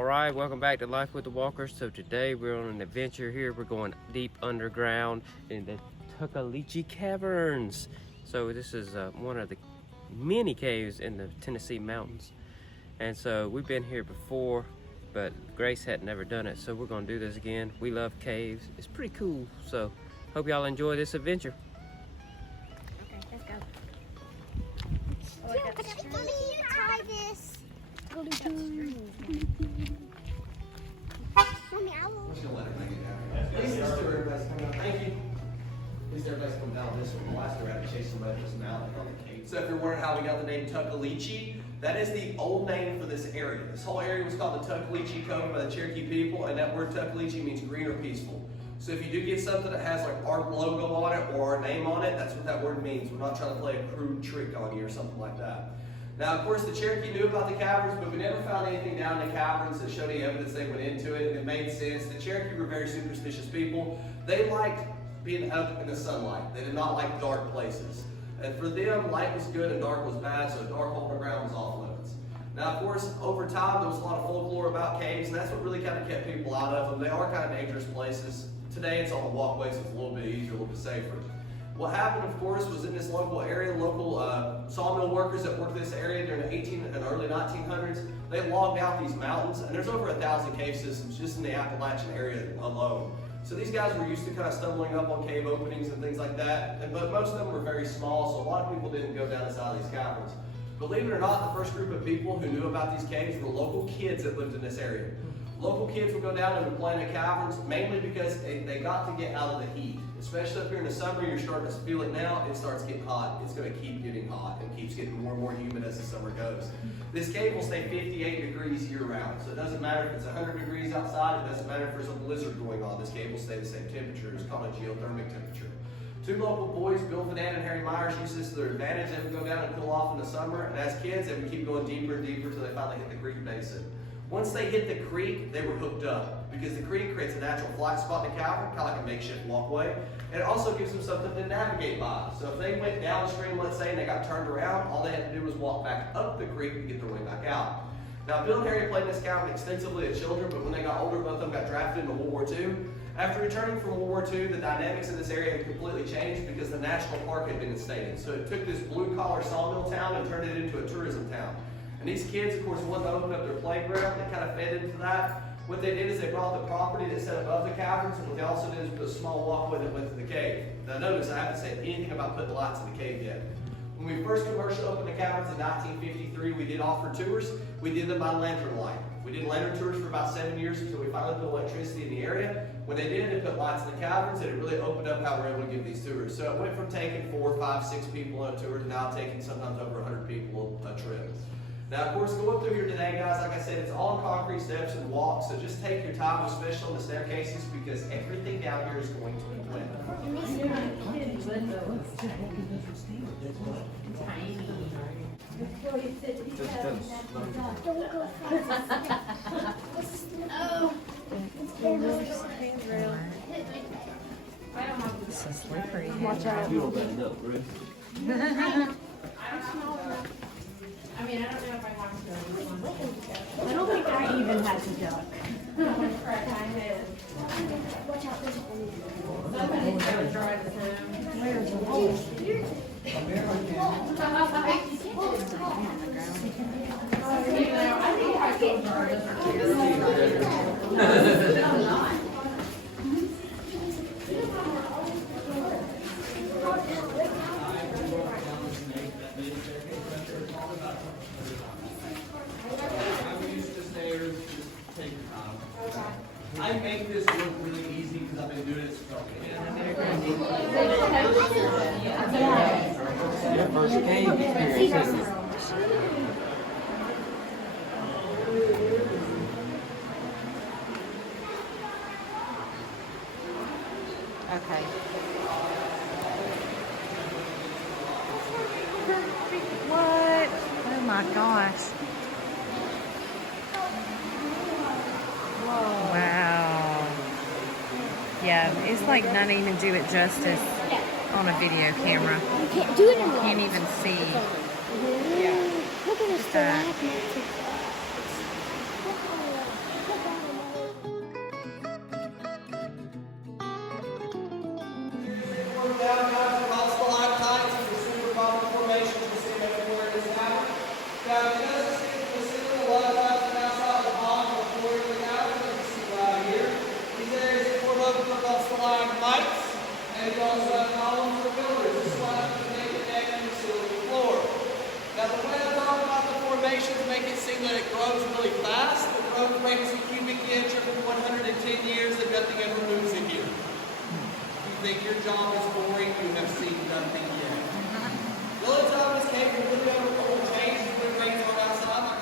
Alright, welcome back to Life with the Walkers. So today we're on an adventure here. We're going deep underground in the Tuckaleechee Caverns. So this is one of the many caves in the Tennessee mountains. And so we've been here before, but Grace had never done it. So we're gonna do this again. We love caves. It's pretty cool. So hope y'all enjoy this adventure. Okay, let's go. Let me try this. Mommy, I will. I'm just gonna let her make it happen. Please, everybody's coming out. Thank you. Please, everybody's coming down this one. The last year I had to chase somebody this mountain on the cave. So if you're wondering how we got the name Tuckaleechee, that is the old name for this area. This whole area was called the Tuckaleechee Cove by the Cherokee people, and that word Tuckaleechee means green or peaceful. So if you do get something that has like our logo on it or our name on it, that's what that word means. We're not trying to play a crude trick on you or something like that. Now, of course, the Cherokee knew about the caverns, but we never found anything down in the caverns that showed any evidence they went into it, and it made sense. The Cherokee were very superstitious people. They liked being up in the sunlight. They did not like dark places. And for them, light was good and dark was bad, so a dark hole in the ground was off limits. Now, of course, over time, there was a lot of folklore about caves, and that's what really kind of kept people out of them. They are kind of dangerous places. Today, it's on the walkways, so it's a little bit easier, a little bit safer. What happened, of course, was in this local area, local sawmill workers that worked this area during the early 1900s, they logged out these mountains, and there's over 1,000 cave systems just in the Appalachian area alone. So these guys were used to kind of stumbling up on cave openings and things like that, but most of them were very small, so a lot of people didn't go down inside these caverns. Believe it or not, the first group of people who knew about these caves were local kids that lived in this area. Local kids would go down and would play in the caverns, mainly because they got to get out of the heat. Especially up here in the summer, you're starting to feel it now, it starts getting hot. It's going to keep getting hot and keeps getting more and more humid as the summer goes. This cave will stay 58 degrees year round, so it doesn't matter if it's 100 degrees outside, it doesn't matter if there's a blizzard going on, this cave will stay the same temperature. It's called a geothermic temperature. Two local boys, Bill Van and Harry Myers, used this to their advantage. They would go down and cool off in the summer, and as kids, they would keep going deeper and deeper until they finally hit the creek basin. Once they hit the creek, they were hooked up because the creek creates a natural flat spot in the cavern, kind of like a makeshift walkway. And it also gives them something to navigate by. So if they went downstream, let's say, and they got turned around, all they had to do was walk back up the creek and get their way back out. Now, Bill and Harry played in this cavern extensively as children, but when they got older, both of them got drafted into World War II. After returning from World War II, the dynamics in this area had completely changed because the national park had been instated. So it took this blue-collar sawmill town and turned it into a tourism town. And these kids, of course, wanted to open up their playground. They kind of fed into that. What they did is they brought the property that sat above the caverns, and what they also did is put a small walkway that went to the cave. Now notice I haven't said anything about putting lights in the cave yet. When we first commercially opened the caverns in 1953, we did offer tours. We did them by lantern light. We did lantern tours for about 7 years until we finally put electricity in the area. When they did, they put lights in the caverns, and it really opened up how we're able to give these tours. So it went from taking 4, 5, 6 people on a tour to now taking sometimes over 100 people a trip. Now, of course, going through here today, guys, like I said, it's all concrete steps and walks, so just take your time, especially on the staircases, because everything down here is going to be wet. This is slippery. Watch out. I mean, I don't know if I have to. I don't think I even had to duck. Watch out. There's a hole. Somebody's going to drive us home. Where's the hole? I think I can drive us. I make this look really easy because I've been doing it so long. First cave experience. Okay. What? Oh my gosh. Whoa. Wow. Yeah, it's like not even do it justice on a video camera. You can't do it in the Can't even see. Yeah. Look at this that. stalagmite. again, triple 110 years that nothing ever moves in here. If you think your job is boring, you have seen nothing yet. The only time this came from looking over a couple of chains when it rains on outside.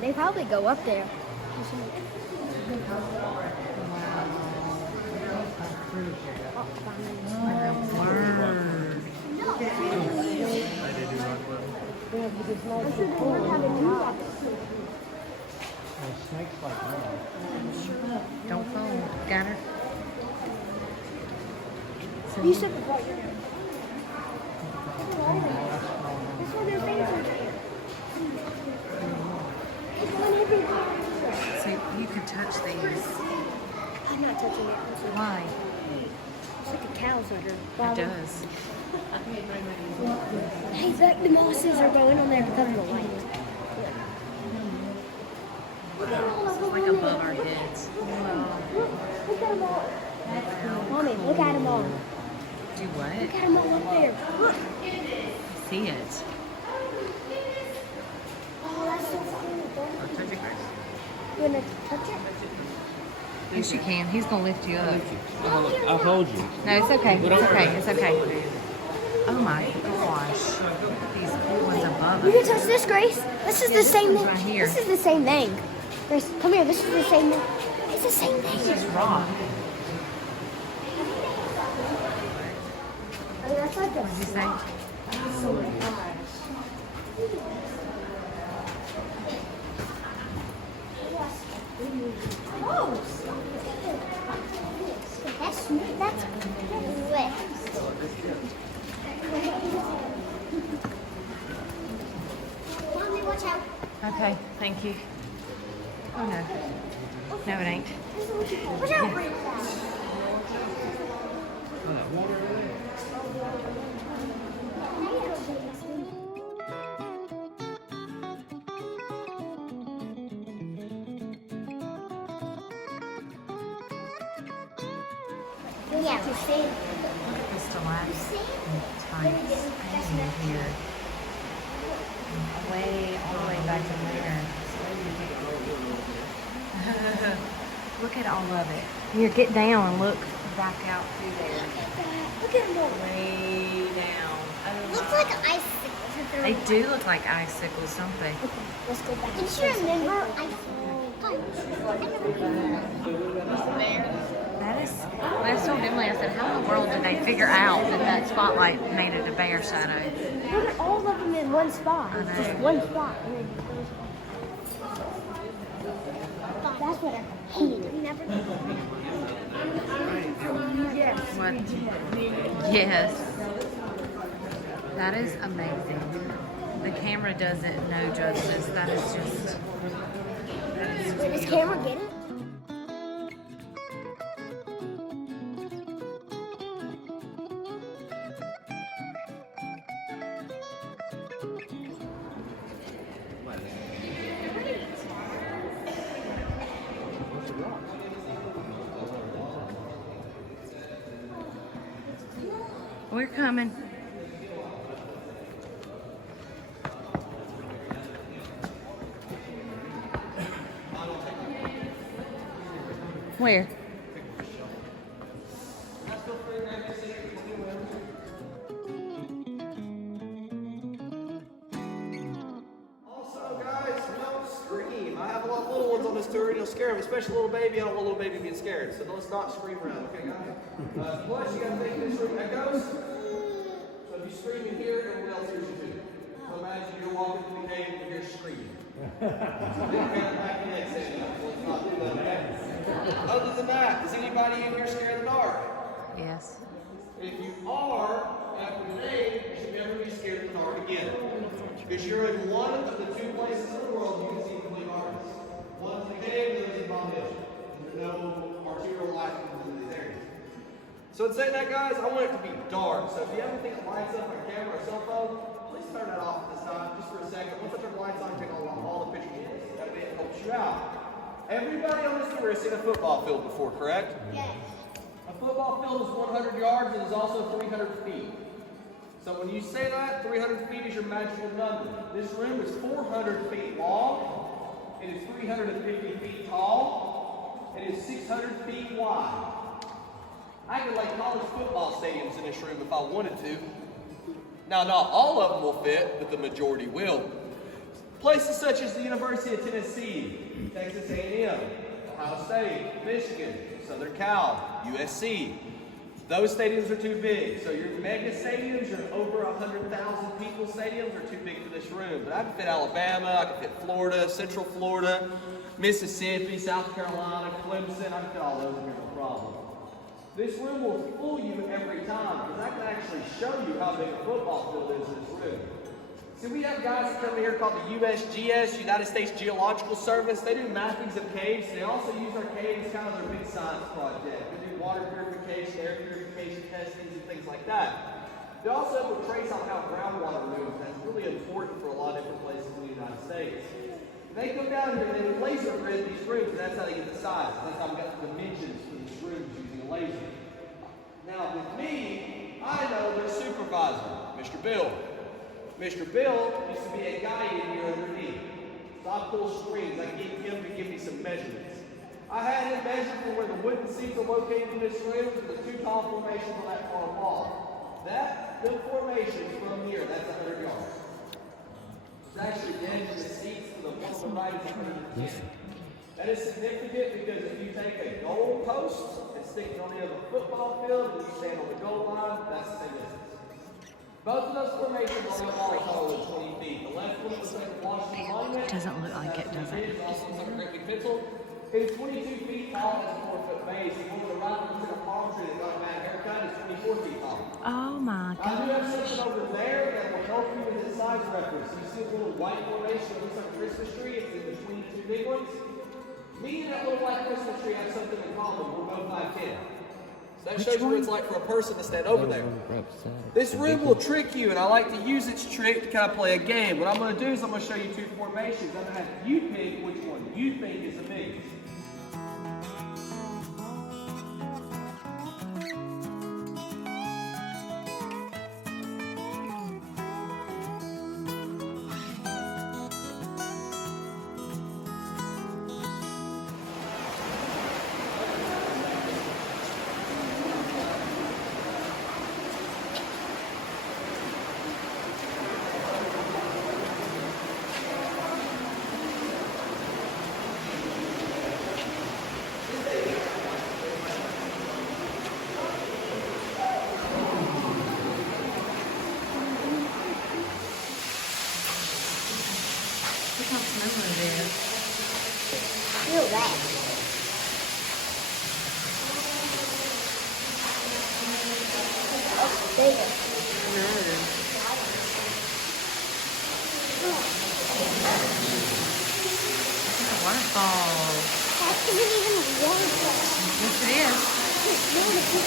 They probably go up there. Don't fall. Got her? You said the water. That's why their face is there. It's one everywhere. So you can touch these. I'm not touching it. Why? It's like a cow's udder. It does. Hey, Zach, the mosses are going on there because of the light. Look at all of It's them like on above there. our heads. Look at them all. Mommy, look at them all. Do Look what? at them all up there. Look. See it. Oh, that's so cool. Touch it, Grace. You want to touch it? Yes, you can. He's gonna lift you up. I'll hold you. No, it's okay. It's okay. It's okay. Oh my gosh. These ones above You can us. touch this, Grace. This is the same thing. Right here. This is the same thing. Grace, come here. This is the same thing. It's the same It's thing. just rock. I mean, that's like a What did you say? That's wet. Mommy, watch out. Okay, thank you. Oh no. No, it ain't. Watch out. Yeah, to see. Look at the stalactites hanging here. Way, all the way back to there. Look at all of it. Here, get down and look back out through there. Look at them all. Way down. Looks like icicles. They do look like icicles, don't they? Let's go back. Did you remember That is, I told Emily, I said, how in the world did they figure out that that spotlight made it a bear shadow? Look at all of them in one spot. I know. Just one spot. That's what I hate. Never. What? Yes. That is amazing. The camera does it no justice. That is just Wait, does camera get it? We're coming. Where? Also, guys, don't scream. I have a lot of little ones on this tour, and you'll scare them, especially a little baby. I don't want a little baby being scared, so let's not scream around, okay, guys? Plus, you gotta think this room echoes. So if you scream in here, everyone else hears you too. So imagine you're walking through the cave and you're screaming. So then kind of back your neck saying that. So let's not do that, okay? Other than that, is anybody in here scared of the dark? Yes. If you are, after today, you should never be scared of the dark again. Because you're in one of the two places in the world you can see complete darkness. One's the cave, the other's in Mount Hill. There's no arterial light in these areas. So in saying that, guys, I want it to be dark. So if you have anything that lights up on your camera or cell phone, please turn that off at this time, just for a second. Once I turn the lights on, take all the pictures. That way it helps you out. Everybody on this tour has seen a football field before, correct? Yes. A football field is 100 yards and is also 300 feet. So when you say that, 300 feet is your magical number. This room is 400 feet long. It is 350 feet tall. It is 600 feet wide. I could lay college football stadiums in this room if I wanted to. Now, not all of them will fit, but the majority will. Places such as the University of Tennessee, Texas A&M, Ohio State, Michigan, Southern Cal, USC. Those stadiums are too big. So your mega stadiums, your over 100,000 people stadiums are too big for this room. But I can fit Alabama, I can fit Florida, Central Florida, Mississippi, South Carolina, Clemson. I can fit all those in here, no problem. This room will fool you every time because I can actually show you how big a football field is in this room. See, we have guys that come here called the USGS, United States Geological Service. They do mappings of caves. They also use our caves as kind of their big science project. They do water purification, air purification testings, and things like that. They also will trace out how groundwater moves. That's really important for a lot of different places in the United States. They come down here and they laser grid these rooms, and that's how they get the size. That's how we got the dimensions for these rooms using a laser. Now, with me, I know their supervisor, Mr. Bill. Mr. Bill used to be a guy in here underneath. So I pull strings. I get him to give me some measurements. I had him measure from where the wooden seats are located in this room to the two tall formations on that far wall. The formation from here, that's 100 yards. It's actually dead from the seats to the one on the right is 110. That is significant because if you take a goal post and stick it on the end of a football field and you stand on the goal line, that's the same distance. Both of those formations on the wall are taller than 20 feet. The left one looks like the Washington Monument. It doesn't look like it, does it? It also looks like a great big pencil. It is 22 feet tall and has a 4-foot base. The one to the right looks like a palm tree that got a bad haircut. It's 24 feet tall. Oh my I do have gosh. something over there that will help you with the size reference. You see a little white formation that looks like a Christmas tree. It's in between two big ones. Me and that little white Christmas tree have something in common. We're both 5'10". That shows you what it's like for a person to stand over there. This room will trick you, and I like to use its trick to kind of play a game. What I'm going to do is I'm going to show you two formations. I'm going to have you pick which one you think is the biggest. Look how smooth it is. Feel that. Oh, bigger. It's a waterfall. That's even a waterfall. Yes, it is. It's beautiful.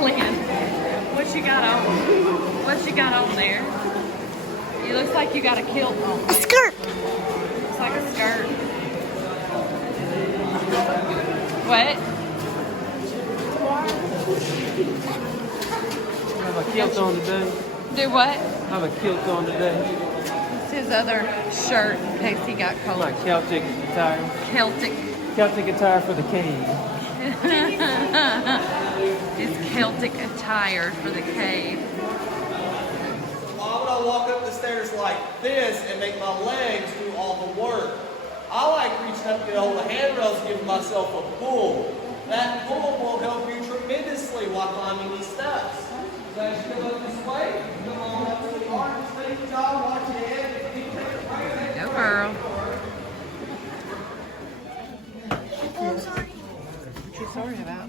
Glenn, what you got on? What you got on there? It looks like you got a kilt on. A skirt. It's like a skirt. What? I have a kilt on today. Do what? I have a kilt on today. It's his other shirt in case he got cold. My Celtic attire. Celtic. Celtic attire for the cave. It's Celtic attire for the cave. Why would I walk up the stairs like this and make my legs do all the work? I like reaching up to get hold of the handrails and giving myself a pull. That pull will help you tremendously while climbing these steps. So as you go up this way, come on up to the arms, take your job, watch your head, and you take it right back. Go girl. Oh, sorry. What you sorry about?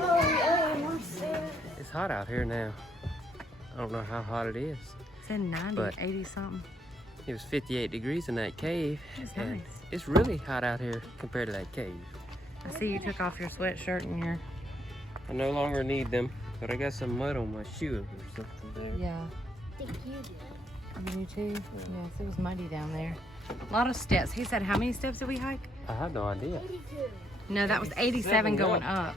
I'm sad. It's hot out here now. I don't know how hot it is. It's in 90, But- 80 something. It was 58 degrees in that cave. That's and nice. It's really hot out here compared to that cave. I see you took off your sweatshirt and your, I no longer need them, but I got some mud on my shoe or something there. yeah. I think you did. You too? Yes, it was muddy down there. A lot of steps. He said, how many steps did we hike? I have no idea. 82. No, that was 87 going up. up.